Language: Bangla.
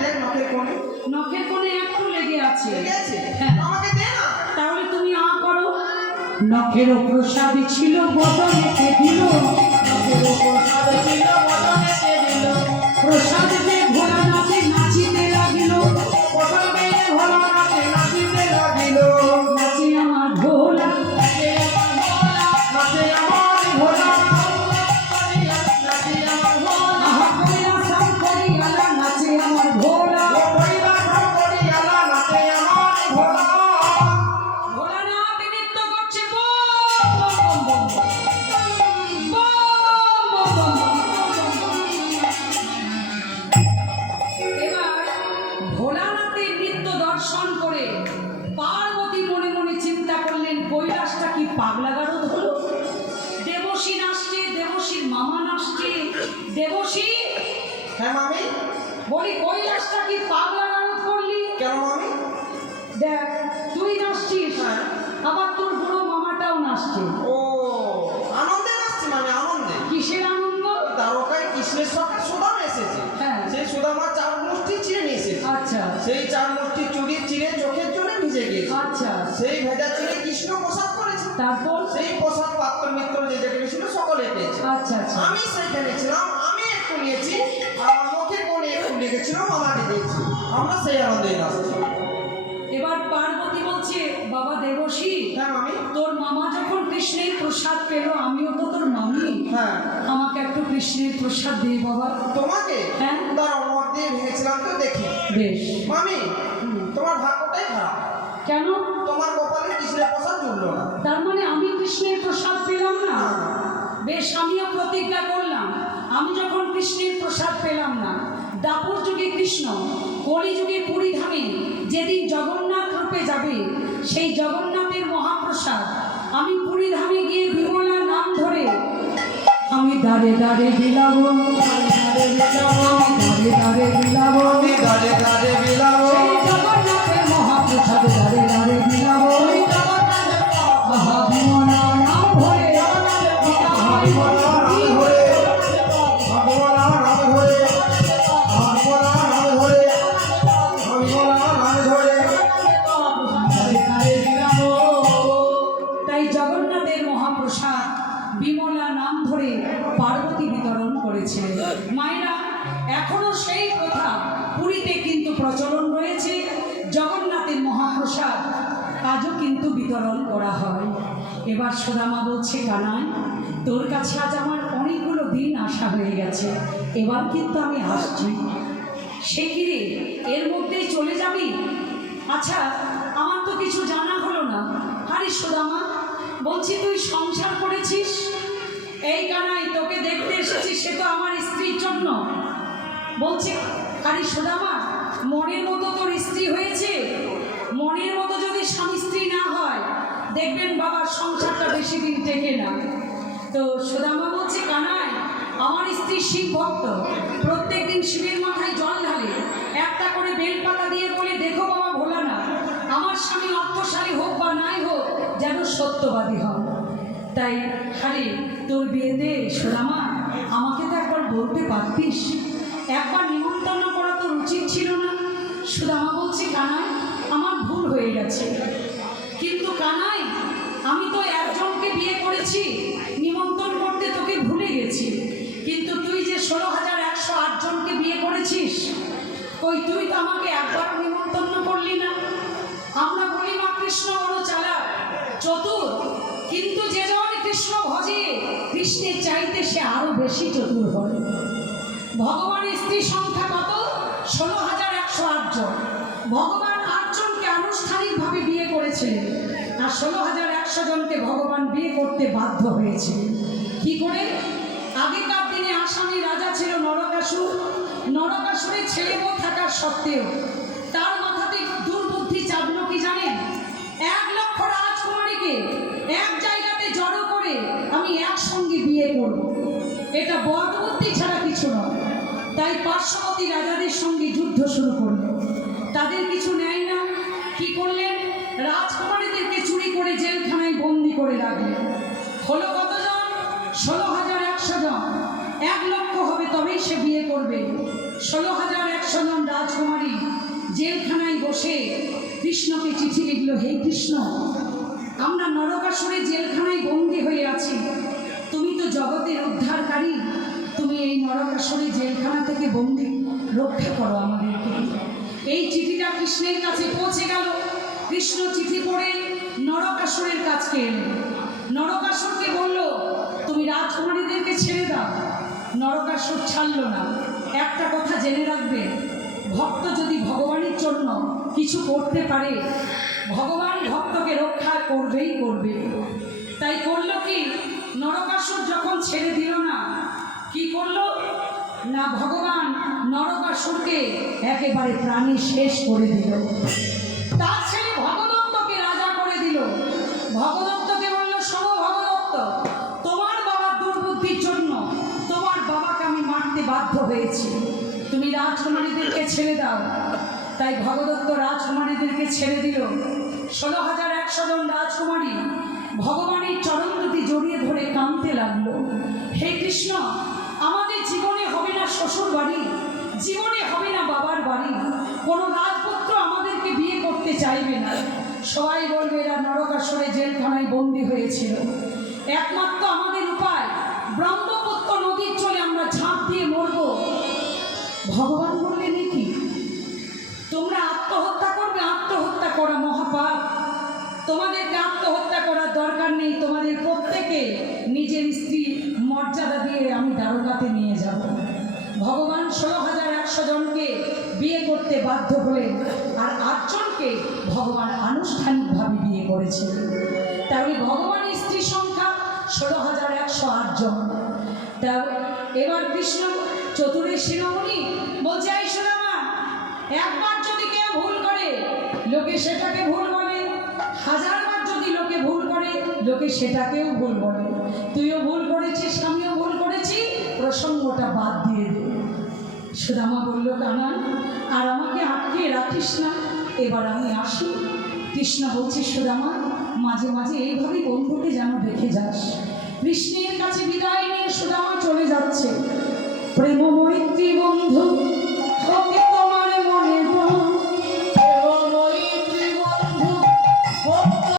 দেখ নখের কোণে। নখের কোণে একটু লেগে আছে। হ্যাঁ। আমাকে দে না। তাহলে তুমি আ করো। নখের প্রসাদ ছিল বদলে দিল নখের প্রসাদ ছিল বদনেতে দেবশী হ্যাঁ মামি। বলি কৈলাসটা কি পাগলা গারদ করলি কেন মামি? দেখ তুই নাচছিস আবার তোর বুড়ো মামাটাও নাচছে। ও আনন্দে নাচছে মামি আনন্দে? কিসের আনন্দ? দ্বারকায় কৃষ্ণের সঙ্গে সুদাম এসেছে। হ্যাঁ। সেই সুদামা চার মুষ্টি চিড়ে নিয়ে এসেছে। আচ্ছা। সেই চার মুষ্টি চুরি চিড়ে চোখের জন্য ভিজে গিয়েছে। আচ্ছা। সেই ভেজা চিড়ে কৃষ্ণ প্রসাদ করেছে। তারপর? সেই প্রসাদ পাত্র মিত্র যে যেখানে ছিল সকলে পেয়েছে। আচ্ছা আচ্ছা। আমি সেইখানে ছিলাম নিয়েছি আর মুখে কোণে একটু লেগেছিল মামাকে দিয়েছি আমরা সেই আনন্দেই নাচছি। এবার পার্বতী বলছে বাবা দেবশী হ্যাঁ মামি। তোর মামা যখন কৃষ্ণের প্রসাদ পেল আমিও তো তোর মামি। হ্যাঁ। আমাকে একটু কৃষ্ণের প্রসাদ দে বাবা। তোমাকে? হ্যাঁ। তার অমর দিয়ে ভেঙেছিলাম তো দেখি। বেশ। মামি তোমার ভাগ্যটাই খারাপ। কেন? তোমার কপালে কৃষ্ণের প্রসাদ জুড়লো না। তার মানে আমি কৃষ্ণের প্রসাদ পেলাম না। বেশ আমিও প্রতিজ্ঞা করলাম আমি যখন কৃষ্ণের প্রসাদ পেলাম না দাপুর যুগে কৃষ্ণ কলি যুগে পুরী ধামে যেদিন জগন্নাথ রূপে যাবে সেই জগন্নাথের মহাপ্রসাদ আমি পুরী ধামে গিয়ে বিমলা নাম ধরে আমি দাঁড়ে দাঁড়ে বিলাবো দাঁড়ে দাঁড়ে বিলাবো গাড়ে গাড়ে বিলাবো। জগন্নাথের মহাপ্রসাদ দাঁড়ে দাঁড়ে মহাপ্রসাদ বিমলা নাম ধরে পার্বতী বিতরণ করেছে। মায়েরা, এখনও সেই কথা পুরীতে কিন্তু প্রচলন রয়েছে। জগন্নাথের মহাপ্রসাদ আজও কিন্তু বিতরণ করা হয়। এবার সুদামা বলছে, কানাই, তোর কাছে আজ আমার অনেকগুলো দিন আসা হয়ে গেছে। এবার কিন্তু আমি আসছি। সে কি রে? এর মধ্যেই চলে যাবি? আচ্ছা আমার তো কিছু জানা হলো না। আরে সুদামা বলছি, তুই সংসার করেছিস? এই কানাই, তোকে দেখতে এসেছি, সে তো আমার স্ত্রীর জন্য। বলছে, আরে সুদামা, মনের মতো তোর স্ত্রী হয়েছে? মনের মতো যদি স্বামী স্ত্রী না হয়, দেখবেন বাবার সংসারটা বেশি দিন টেকে না। তো সুদামা বলছে, কানাই, আমার স্ত্রী শিব ভক্ত। প্রত্যেক দিন শিবের মাথায় জল ঢালে, একটা করে বেলপাতা দিয়ে বলে, দেখো বাবা ভোলা না আমার স্বামী অর্থশালী হোক সত্যবাদী হও। তাই আরে তোর বিয়েতে সোনামা, আমাকে তো একবার বলতে পারতিস। একবার নিমন্ত্রণ করা তোর উচিত ছিল না। সুদামা বলছে, কানাই, আমার ভুল হয়ে গেছে। কিন্তু কানাই, আমি তো একজনকে বিয়ে করেছি। চতুর হয় ভগবানের স্ত্রী সংখ্যা কত? ষোলো হাজার একশো আটজন ভগবান আটজনকে আনুষ্ঠানিকভাবে বিয়ে করেছিলেন আর ষোলো হাজার একশো জনকে ভগবান বিয়ে করতে বাধ্য হয়েছে কি করে? আগেকার দিনে আসামি রাজা ছিল নরকাসুর। নরকাসুরের ছেলে থাকার সত্ত্বেও পার্শ্ববর্তী রাজাদের সঙ্গে যুদ্ধ শুরু করল। তাদের কিছু নেয় না। কি করলেন? রাজকুমারীদেরকে চুরি করে জেলখানায় বন্দি করে রাখলেন। হলো কতজন? ষোলো হাজার একশো জন। এক লক্ষ হবে তবেই সে বিয়ে করবে। ষোলো হাজার একশো জন রাজকুমারী জেলখানায় বসে কৃষ্ণকে চিঠি লিখল, হে কৃষ্ণ, আমরা নরকাসুরে জেলখানায় বন্দি হয়ে আছি। তুমি তো জগতের উদ্ধারকারী। তুমি এই নরকাসুরে জেলখানা থেকে বন্দি রক্ষা করো আমাদেরকে। এই চিঠিটা কৃষ্ণের কাছে পৌঁছে গেল। কৃষ্ণ চিঠি পড়ে নরকাসুরের কাছে এলেন নরকাসুরকে বলল, তুমি রাজকুমারীদেরকে ছেড়ে দাও। নরকাসুর ছাড়ল না। একটা কথা জেনে রাখবে, ভক্ত যদি ভগবানের জন্য কিছু করতে পারে, ভগবান ভক্তকে রক্ষা করবেই করবে। তাই করল কি? নরকাসুর যখন ছেড়ে দিল না, কি করল? না ভগবান নরকাসুরকে একেবারে প্রাণী শেষ করে দিল। তার ছেলে ভগদত্তকে রাজা করে দিল। ভগদত্তকে বলল, শোনো ভগদত্ত, তোমার বাবার দুর্বুদ্ধির জন্য তোমার বাবাকে আমি মারতে বাধ্য হয়েছি। তুমি রাজকুমারীদেরকে ছেড়ে দাও। তাই ভগদত্ত রাজকুমারীদেরকে ছেড়ে দিল। ষোলো হাজার একশো জন রাজকুমারী ভগবানের চরণদুটি জড়িয়ে ধরে কাঁদতে লাগল। হে কৃষ্ণ আমাদের জীবনে হবে না শ্বশুর বাড়ি, জীবনে হবে না বাবার বাড়ি। কোনো রাজপুত্র আমাদেরকে বিয়ে করতে চাইবে না। সবাই বলবে, এরা নরকাসরে জেলখানায় বন্দী হয়েছিল। একমাত্র আমাদের উপায়, ব্রহ্মপুত্র নদীর চলে আমরা ঝাঁপ দিয়ে মরব। ভগবান মর্যাদা দিয়ে আমি দ্বারকাতে নিয়ে যাব। ভগবান ষোলো হাজার একশো জনকে বিয়ে করতে বাধ্য হলেন, আর আটজনকে ভগবান আনুষ্ঠানিকভাবে বিয়ে করেছিলেন তাহলে ভগবানের স্ত্রী সংখ্যা ষোলো হাজার একশো আটজন তা এবার কৃষ্ণ চতুরের শিরোমণি বলছে, এই সোনামা একবার যদি কেউ ভুল করে, লোকে সেটাকে ভুল বলে। হাজারবার লোকে ভুল করে, লোকে সেটাকেও ভুল বলে। তুইও ভুল করেছিস, আমিও ভুল করেছি, প্রসঙ্গটা বাদ দিয়ে দে। সুদামা বলল কানান আর আমাকে আটকে রাখিস না। এবার আমি আসি। কৃষ্ণ বলছে, সুদামা, মাঝে মাঝে এইভাবে বন্ধুকে যেন দেখে যাস। কৃষ্ণের কাছে বিদায় নিয়ে সুদামা চলে যাচ্ছে। প্রেম মৈত্রী বন্ধু